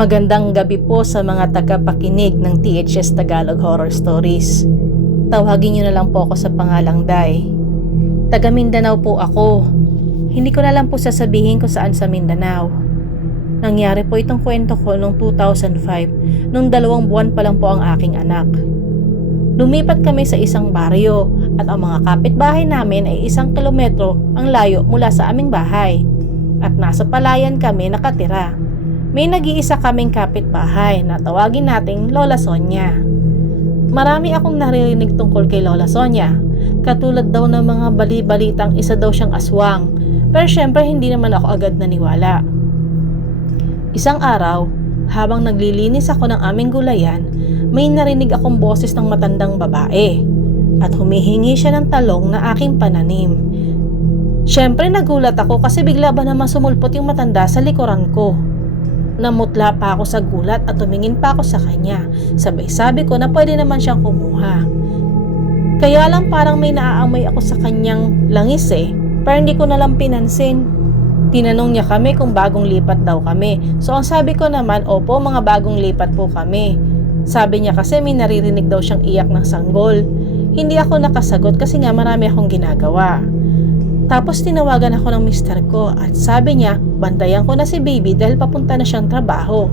Magandang gabi po sa mga tagapakinig ng THS Tagalog Horror Stories. Tawagin niyo na lang po ako sa pangalang Day. Taga Mindanao po ako. Hindi ko na lang po sasabihin kung saan sa Mindanao. Nangyari po itong kwento ko noong 2005, nung 2 buwan pa lang po ang aking anak. Lumipat kami sa isang baryo at ang mga kapitbahay namin ay 1 kilometro ang layo mula sa aming bahay. At nasa palayan kami nakatira. May nag-iisa kaming kapitbahay na tawagin nating Lola Sonia. Marami akong naririnig tungkol kay Lola Sonia. Katulad daw ng mga bali-balitang isa daw siyang aswang. Pero syempre hindi naman ako agad naniwala. Isang araw, habang naglilinis ako ng aming gulayan, may narinig akong boses ng matandang babae. At humihingi siya ng talong na aking pananim. Syempre nagulat ako kasi bigla ba naman sumulpot yung matanda sa likuran ko. Namutla pa ako sa gulat at tumingin pa ako sa kanya. Sabay sabi ko na pwede naman siyang kumuha. Kaya lang parang may naaamoy ako sa kanyang langis pero hindi ko na lang pinansin. Tinanong niya kami kung bagong lipat daw kami. So ang sabi ko naman, opo, mga bagong lipat po kami. Sabi niya kasi may naririnig daw siyang iyak ng sanggol. Hindi ako nakasagot kasi nga marami akong ginagawa. Tapos tinawagan ako ng mister ko at sabi niya, bantayan ko na si baby dahil papunta na siyang trabaho.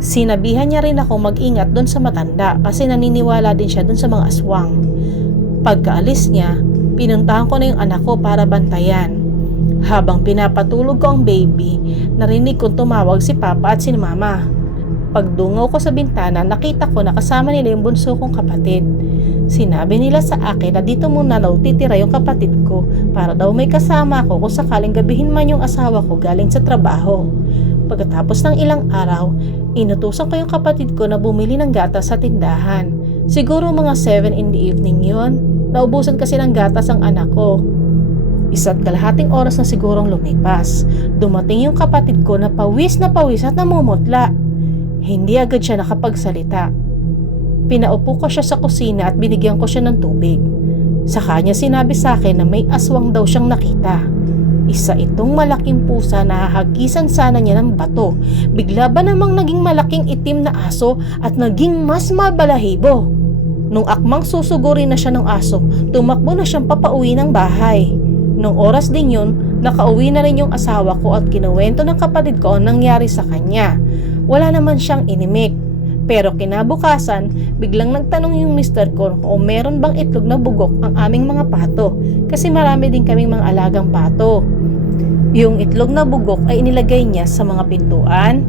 Sinabihan niya rin ako mag-ingat doon sa matanda kasi naniniwala din siya doon sa mga aswang. Pagkaalis niya, pinuntahan ko na yung anak ko para bantayan. Habang pinapatulog ko ang baby, narinig kong tumawag si papa at si mama. Pagdungaw ko sa bintana, nakita ko na kasama nila yung bunso kong kapatid. Sinabi nila sa akin na dito muna daw titira yung kapatid ko para daw may kasama ako kung sakaling gabihin man yung asawa ko galing sa trabaho. Pagkatapos ng ilang araw, inutusan ko yung kapatid ko na bumili ng gatas sa tindahan. Siguro mga 7 in the evening yon. Naubusan kasi ng gatas ang anak ko. 1.5 oras na sigurong lumipas. Dumating yung kapatid ko na pawis at namumutla. Hindi agad siya nakapagsalita. Pinaupo ko siya sa kusina at binigyan ko siya ng tubig. Sa kanya sinabi sa akin na may aswang daw siyang nakita. Isa itong malaking pusa na hahagisan sana niya ng bato. Bigla ba namang naging malaking itim na aso at naging mas mabalahibo. Nung akmang susugurin na siya ng aso, tumakbo na siyang papauwi ng bahay. Nung oras din yun, nakauwi na rin yung asawa ko at kinuwento ng kapatid ko ang nangyari sa kanya. Wala naman siyang inimik. Pero kinabukasan, biglang nagtanong yung mister ko kung meron bang itlog na bugok ang aming mga pato kasi marami din kaming mga alagang pato. Yung itlog na bugok ay inilagay niya sa mga pintuan,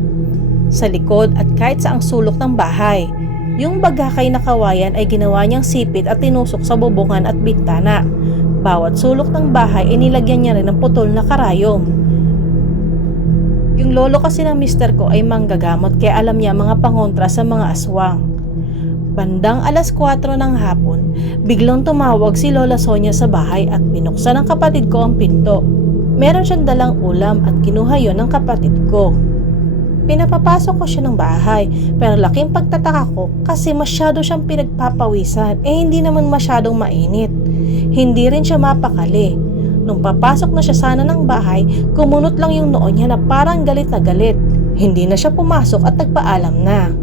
sa likod at kahit sa ang sulok ng bahay. Yung bagakay na kawayan ay ginawa niyang sipit at tinusok sa bubungan at bintana. Bawat sulok ng bahay ay nilagyan niya rin ng putol na karayom. Yung lolo kasi ng mister ko ay manggagamot kaya alam niya mga pangontra sa mga aswang. Bandang 4:00 ng hapon, biglang tumawag si Lola Sonia sa bahay at binuksan ng kapatid ko ang pinto. Meron siyang dalang ulam at kinuha yon ng kapatid ko. Pinapapasok ko siya ng bahay pero laking pagtataka ko kasi masyado siyang pinagpapawisan hindi naman masyadong mainit. Hindi rin siya mapakali. Nung papasok na siya sana ng bahay, kumunot lang yung noo niya na parang galit na galit. Hindi na siya pumasok at nagpaalam na.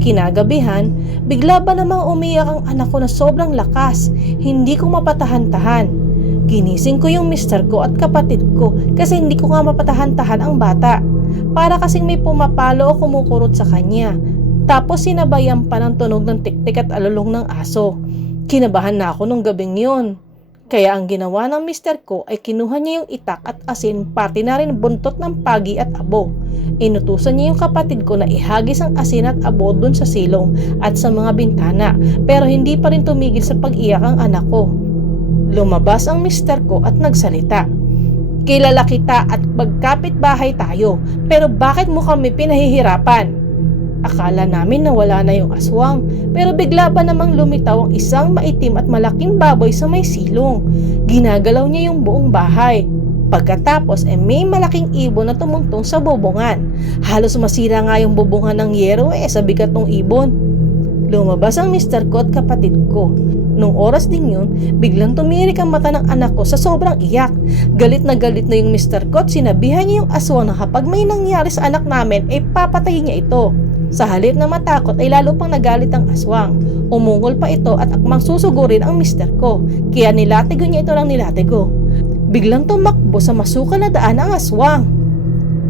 Kinagabihan, bigla ba namang umiyak ang anak ko na sobrang lakas. Hindi ko mapatahan-tahan. Ginising ko yung mister ko at kapatid ko kasi hindi ko nga mapatahan-tahan ang bata. Para kasing may pumapalo o kumukurot sa kanya. Tapos sinabayan pa ng tunog ng tiktik at alulong ng aso. Kinabahan na ako nung gabing yun. Kaya ang ginawa ng mister ko ay kinuha niya yung itak at asin pati na rin buntot ng pagi at abo. Inutusan niya yung kapatid ko na ihagis ang asin at abo dun sa silong at sa mga bintana pero hindi pa rin tumigil sa pag-iyak ang anak ko. Lumabas ang mister ko at nagsalita. Kilala kita at magkapit-bahay tayo pero bakit mo kami pinahihirapan? Akala namin na wala na yung aswang pero bigla ba namang lumitaw ang isang maitim at malaking baboy sa may silong. Ginagalaw niya yung buong bahay. Pagkatapos may malaking ibon na tumungtong sa bubungan. Halos masira nga yung bubungan ng yero sa bigat ng ibon. Lumabas ang mister ko at kapatid ko. Nung oras din yun, biglang tumirik ang mata ng anak ko sa sobrang iyak. Galit na yung mister ko at sinabihan niya yung aswang na kapag may nangyari sa anak namin ay papatayin niya ito. Sa halip na matakot ay lalo pang nagalit ang aswang. Umungol pa ito at akmang susugurin ang mister ko, kaya nilatigo niya ito ng nilatigo. Biglang tumakbo sa masukal na daan ang aswang.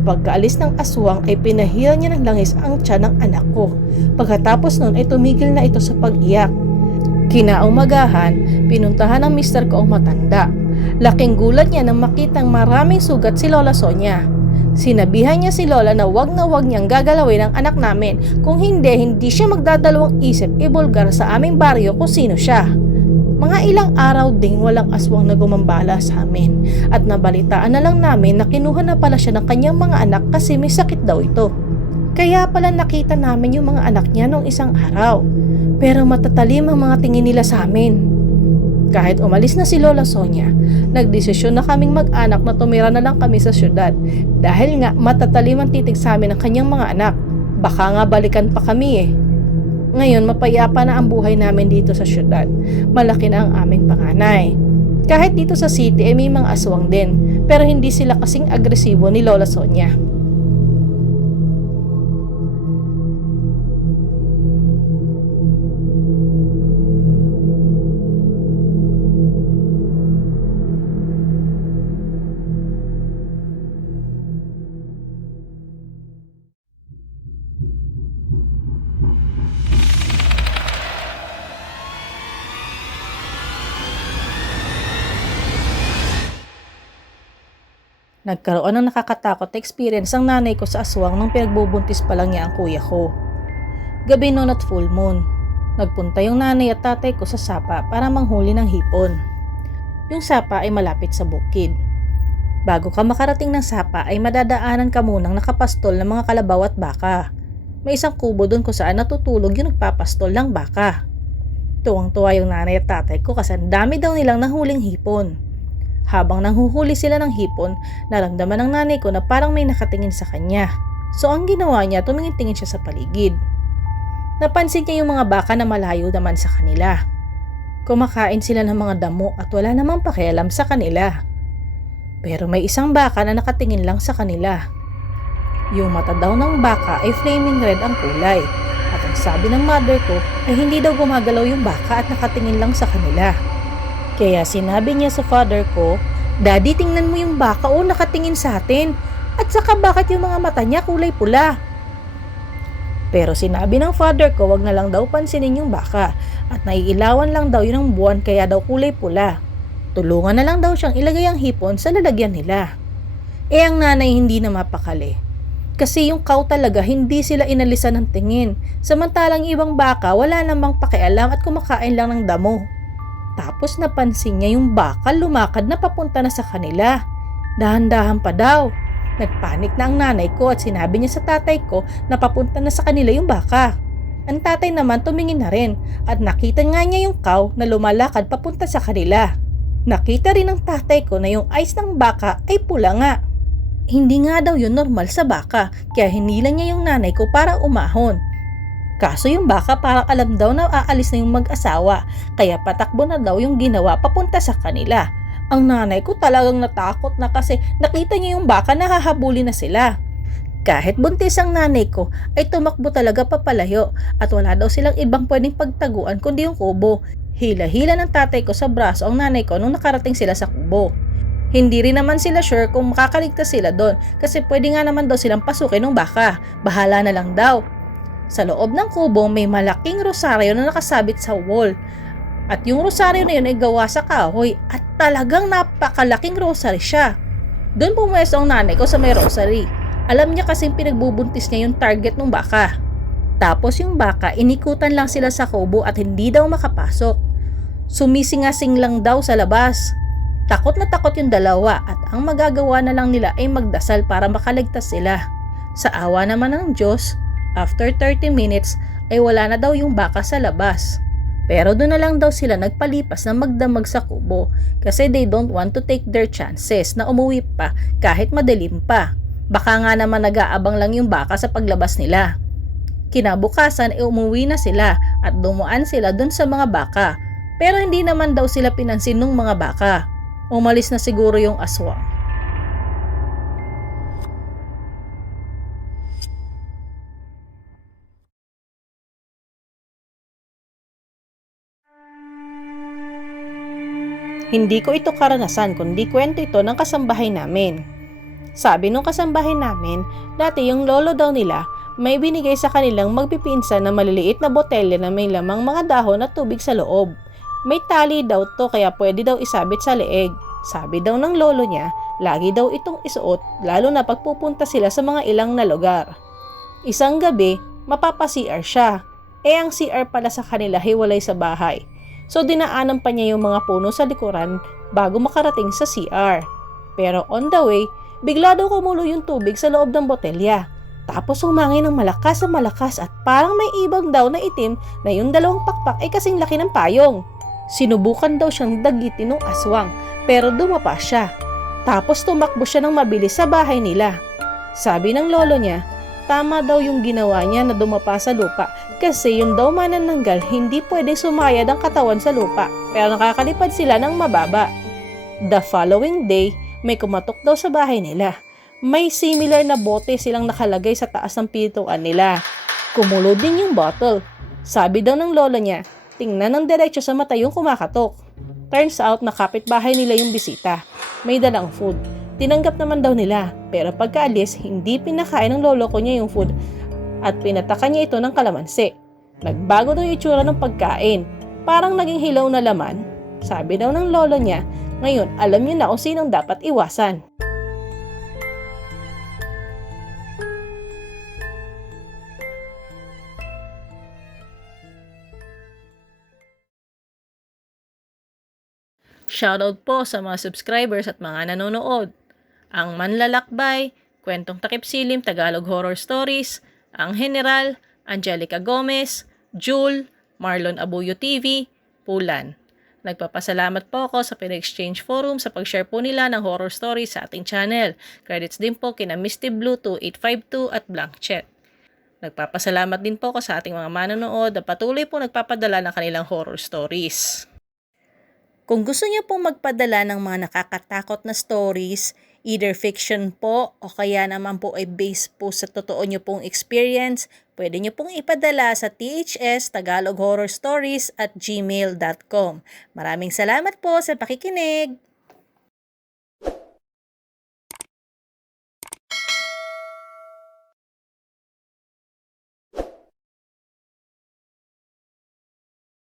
Pagkaalis ng aswang ay pinahira niya ng langis ang tiyan ng anak ko. Pagkatapos nun ay tumigil na ito sa pag-iyak. Kinaumagahan, pinuntahan ng mister ko ang matanda. Laking gulat niya nang makitang maraming sugat si Lola Sonia. Sinabihan niya si Lola na wag niyang gagalawin ang anak namin, kung hindi siya magdadalawang isip ibulgar sa aming baryo kung sino siya. Mga ilang araw ding walang aswang na gumambala sa amin at nabalitaan na lang namin na kinuha na pala siya ng kanyang mga anak kasi may sakit daw ito. Kaya pala nakita namin yung mga anak niya nung isang araw. Pero matatalim ang mga tingin nila sa amin. Kahit umalis na si Lola Sonia, nagdesisyon na kaming mag-anak na tumira na lang kami sa syudad dahil nga matatalim ang titig sa amin ng kanyang mga anak. Baka nga balikan pa kami eh. Ngayon mapayapa na ang buhay namin dito sa syudad. Malaki na ang aming panganay. Kahit dito sa city ay may mga aswang din, pero hindi sila kasing agresibo ni Lola Sonia. Nagkaroon ng nakakatakot na experience ang nanay ko sa aswang nung pinagbubuntis pa lang niya ang kuya ko. Gabi noon at full moon, nagpunta yung nanay at tatay ko sa sapa para manghuli ng hipon. Yung sapa ay malapit sa bukid. Bago ka makarating ng sapa ay madadaanan ka munang nakapastol ng mga kalabaw at baka. May isang kubo doon kung saan natutulog yung nagpapastol ng baka. Tuwang-tuwa yung nanay at tatay ko kasi ang dami daw nilang nahuling hipon. Habang nanghuhuli sila ng hipon, naramdaman ng nanay ko na parang may nakatingin sa kanya. So ang ginawa niya, tumingin-tingin siya sa paligid. Napansin niya yung mga baka na malayo naman sa kanila. Kumakain sila ng mga damo at wala namang pakialam sa kanila. Pero may isang baka na nakatingin lang sa kanila. Yung mata daw ng baka ay flaming red ang kulay. At ang sabi ng mother ko ay hindi daw gumagalaw yung baka at nakatingin lang sa kanila. Kaya sinabi niya sa father ko, "Daddy, tingnan mo yung baka nakatingin sa atin. At saka bakit yung mga mata niya kulay pula?" Pero sinabi ng father ko wag na lang daw pansinin yung baka at naiilawan lang daw yun ng buwan kaya daw kulay pula. Tulungan na lang daw siyang ilagay ang hipon sa lalagyan nila. Ang nanay hindi na mapakali. Kasi yung cow talaga hindi sila inalisan ng tingin. Samantalang ibang baka wala namang pakialam at kumakain lang ng damo. Tapos napansin niya yung baka lumakad na papunta na sa kanila. Dahan-dahan pa daw. Nagpanik na ang nanay ko at sinabi niya sa tatay ko na papunta na sa kanila yung baka. Ang tatay naman tumingin na rin at nakita nga niya yung cow na lumalakad papunta sa kanila. Nakita rin ng tatay ko na yung eyes ng baka ay pula nga. Hindi nga daw yun normal sa baka kaya hinila niya yung nanay ko para umahon. Kaso yung baka parang alam daw na aalis na yung mag-asawa, kaya patakbo na daw yung ginawa papunta sa kanila. Ang nanay ko talagang natakot na kasi nakita niya yung baka na hahabulin na sila. Kahit buntis ang nanay ko ay tumakbo talaga papalayo at wala daw silang ibang pwedeng pagtaguan kundi yung kubo. Hila-hila ng tatay ko sa braso ang nanay ko nung nakarating sila sa kubo. Hindi rin naman sila sure kung makakaligtas sila doon kasi pwede nga naman daw silang pasukin ng baka. Bahala na lang daw. Sa loob ng kubo may malaking rosaryo na nakasabit sa wall. At yung rosaryo na yun ay gawa sa kahoy at talagang napakalaking rosary siya. Doon pumwesto ang nanay ko sa may rosary. Alam niya kasing pinagbubuntis niya yung target ng baka. Tapos yung baka inikutan lang sila sa kubo at hindi daw makapasok. Sumisingasing lang daw sa labas. Takot na takot yung dalawa at ang magagawa na lang nila ay magdasal para makaligtas sila. Sa awa naman ng Diyos, after 30 minutes ay wala na daw yung baka sa labas. Pero doon na lang daw sila nagpalipas na magdamag sa kubo kasi they don't want to take their chances na umuwi pa kahit madilim pa. Baka nga naman nag-aabang lang yung baka sa paglabas nila. Kinabukasan ay umuwi na sila at dumuan sila doon sa mga baka. Pero hindi naman daw sila pinansin ng mga baka. Umalis na siguro yung aswang. Hindi ko ito karanasan kundi kwento ito ng kasambahay namin. Sabi nung kasambahay namin, dati yung lolo daw nila may binigay sa kanilang magpipinsan na maliliit na botelya na may lamang mga dahon at tubig sa loob. May tali daw to kaya pwede daw isabit sa leeg. Sabi daw ng lolo niya, lagi daw itong isuot lalo na pagpupunta sila sa mga ilang na lugar. Isang gabi, mapapa-CR siya. Ang CR pala sa kanila hiwalay sa bahay. So dinaanan pa niya yung mga puno sa likuran bago makarating sa CR. Pero on the way, bigla daw kumulo yung tubig sa loob ng botelya. Tapos humangin ng malakas sa malakas at parang may ibang daw na itim na yung dalawang pakpak ay kasing laki ng payong. Sinubukan daw siyang dagitin ng aswang pero dumapa siya. Tapos tumakbo siya ng mabilis sa bahay nila. Sabi ng lolo niya, tama daw yung ginawa niya na dumapa sa lupa kasi yung daw manananggal hindi pwede sumayad ang katawan sa lupa pero nakakalipad sila ng mababa. The following day, may kumatok daw sa bahay nila. May similar na bote silang nakalagay sa taas ng pintuan nila. Kumulo din yung bottle. Sabi daw ng lolo niya, tingnan ng diretso sa mata yung kumakatok. Turns out na kapitbahay nila yung bisita. May dalang food. Tinanggap naman daw nila, pero pagkaalis, hindi pinakain ng lolo ko niya yung food at pinatakan niya ito ng kalamansi. Nagbago daw yung itsura ng pagkain. Parang naging hilaw na laman. Sabi daw ng lolo niya, ngayon alam niyo na kung sinong dapat iwasan. Shoutout po sa mga subscribers at mga nanonood. Ang Manlalakbay, Kwentong Takip Silim Tagalog Horror Stories, ang General, Angelica Gomez, Jul, Marlon Abuyo TV, Pulan. Nagpapasalamat po ako sa Pin-Exchange Forum sa pag-share po nila ng horror stories sa ating channel. Credits din po kina Misty Blue 2852 at Blank Chet. Nagpapasalamat din po ako sa ating mga manonood na patuloy po nagpapadala ng kanilang horror stories. Kung gusto niyo pong magpadala ng mga nakakatakot na stories, either fiction po o kaya naman po ay based po sa totoo niyo pong experience, pwede niyo pong ipadala sa thstagaloghorrorstories@gmail.com. Maraming salamat po sa pakikinig!